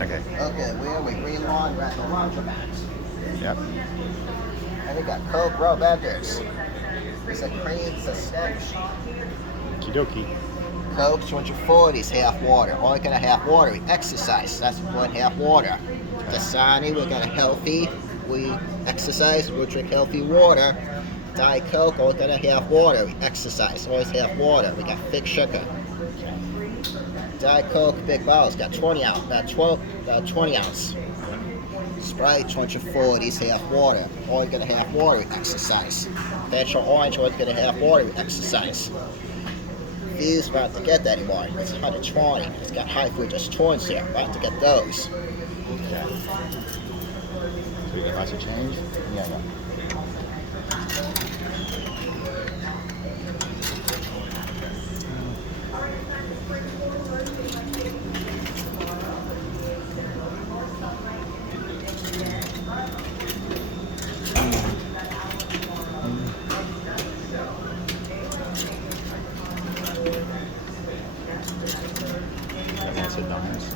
Okay. Okay, where are we? Greenlawn, we're at the Laundromat. Yep. And we got Coke, bro, Vendors. It's a cream, it's a snack machine. Okie dokie. Coke, 240s, half water. Only gonna half water. We exercise, that's one half water. Dasani, we're gonna healthy. We exercise, we'll drink healthy water. Diet Coke, only gonna half water. We exercise, always half water. We got thick sugar. Diet Coke, big bottles, got 20 ounce, 20 ounce. Sprite, 240s, half water. Only gonna half water, we exercise. Natural orange, only gonna half water, we exercise. These about to get that anymore. It's 120. It's got high food just toys here. About to get those. Okay. So you got lots of change? Yeah, yeah. That's a nice.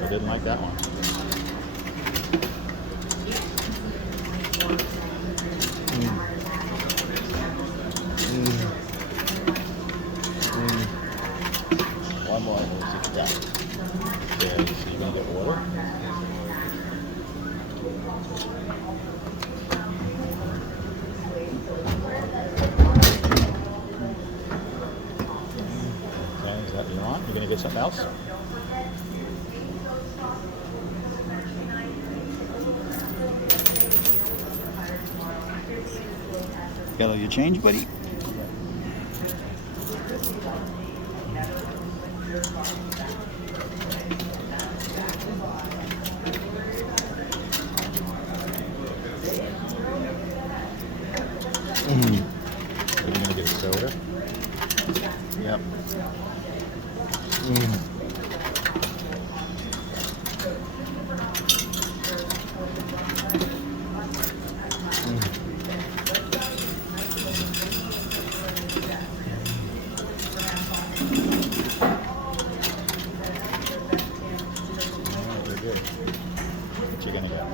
I didn't like that one. One more. Let's get that. Yeah, so you gonna get water? Okay, is that what you want? You gonna get something else? Got all your change, buddy? Are you gonna get a soda? Yep. You're good. What you gonna get?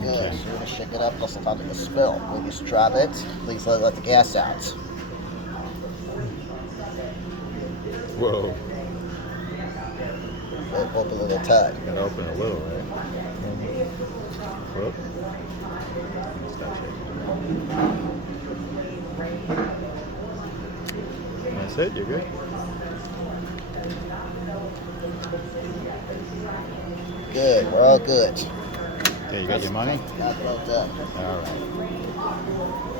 Good. So we're gonna shake it up. Plus, sometimes it will spill. We'll just drop it. Please let the gas out. Whoa. Open a little tight. Gotta open a little, right? Whoop. Stop shaking. That's it, you're good. Good. We're all good. Okay, you got your money? Got it all done. All right.